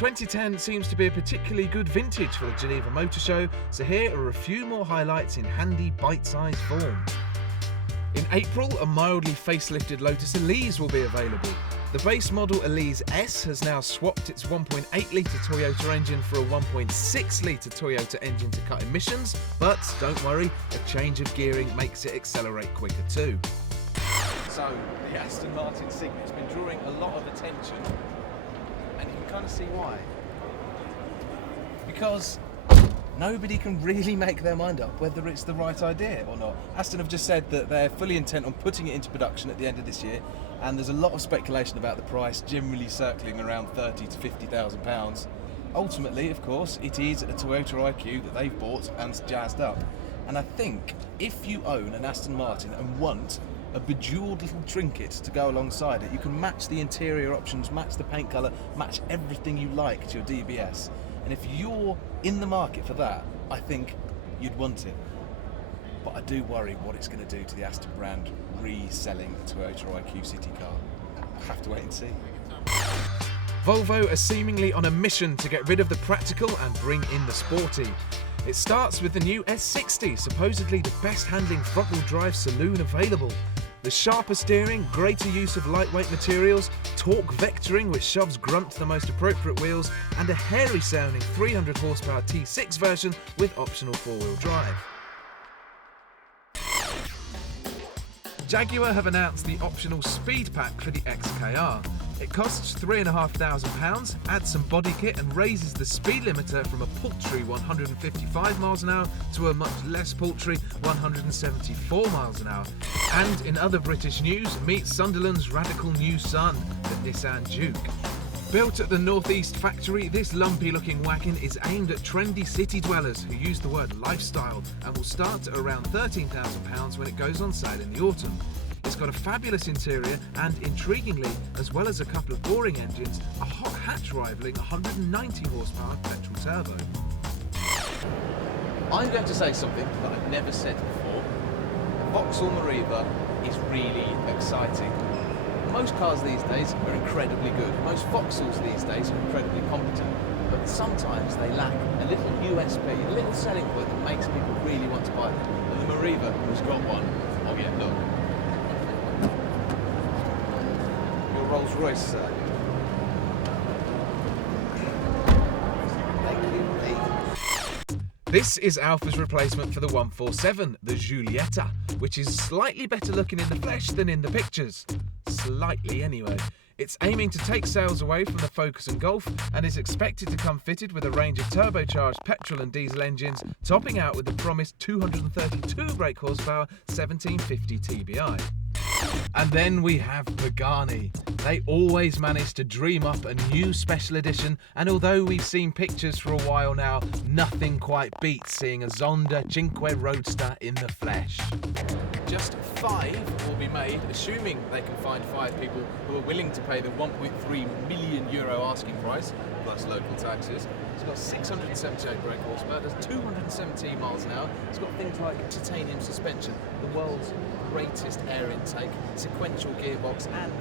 2010 seems to be a particularly good vintage for the Geneva Motorshow, so here are a few more highlights in handy bite-sized form. In April, a mildly facelifted Lotus Elise will be available. The base model Elise S has now swapped its 1.8-litre Toyota engine for a 1.6-litre Toyota engine to cut emissions, but don't worry, a change of gearing makes it accelerate quicker too. So, the Aston Martin Signet's been drawing a lot of attention, and you can kind of see why. Because nobody can really make their mind up whether it's the right idea or not. Aston have just said that they're fully intent on putting it into production at the end of this year, and there's a lot of speculation about the price, generally circling around £30,000 to £50,000. Ultimately, of course, it is a Toyota IQ that they've bought and jazzed up. And I think if you own an Aston Martin and want a bejeweled little trinket to go alongside it, you can match the interior options, match the paint colour, match everything you like to your DBS. And if you're in the market for that, I think you'd want it. But I do worry what it's going to do to the Aston brand reselling a Toyota IQ city car. I'll have to wait and see. Volvo are seemingly on a mission to get rid of the practical and bring in the sporty. It starts with the new S60, supposedly the best handling front-wheel drive saloon available. The sharper steering, greater use of lightweight materials, torque vectoring which shoves grunt to the most appropriate wheels, and a hairy sounding 300 horsepower T6 version with optional four-wheel drive. Jaguar have announced the optional speed pack for the XKR. It costs £3,500, adds some body kit and raises the speed limiter from a paltry 155 miles an hour to a much less paltry 174 miles an hour. And in other British news, meet Sunderland's radical new son, the Nissan Juke. Built at the North East factory, this lumpy-looking wagon is aimed at trendy city dwellers who use the word lifestyle and will start at around £13,000 when it goes on sale in the autumn. It's got a fabulous interior and, intriguingly, as well as a couple of boring engines, a hot hatch rivaling 190 horsepower petrol turbo. I'm going to say something that I've never said before. Vauxhall Mariva is really exciting. Most cars these days are incredibly good. Most Vauxhalls these days are incredibly competent. But sometimes they lack a little USP, a little selling point that makes people really want to buy them. And the Mariva has got one. Oh yeah, look. Your Rolls Royce, sir. This is Alfa's replacement for the 147, the Giulietta, which is slightly better looking in the flesh than in the pictures. Slightly anyway. It's aiming to take sales away from the Focus and Golf and is expected to come fitted with a range of turbocharged petrol and diesel engines, topping out with the promised 232 brake horsepower 1750 TBI. And then we have Pagani. They always manage to dream up a new special edition, and although we've seen pictures for a while now, nothing quite beats seeing a Zonda Cinque Roadster in the flesh. Just 5 will be made, assuming they can find 5 people who are willing to pay the €1.3 million asking price, plus local taxes. It's got 678 brake horsepower, does 217 miles an hour. It's got things like titanium suspension, the world's greatest air intake, sequential gearbox, and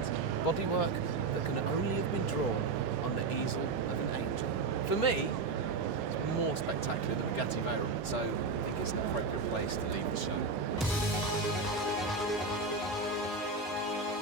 bodywork that can only have been drawn on the easel of an angel. For me, it's more spectacular than Bugatti Veyron, so I think it's an appropriate place to leave the show.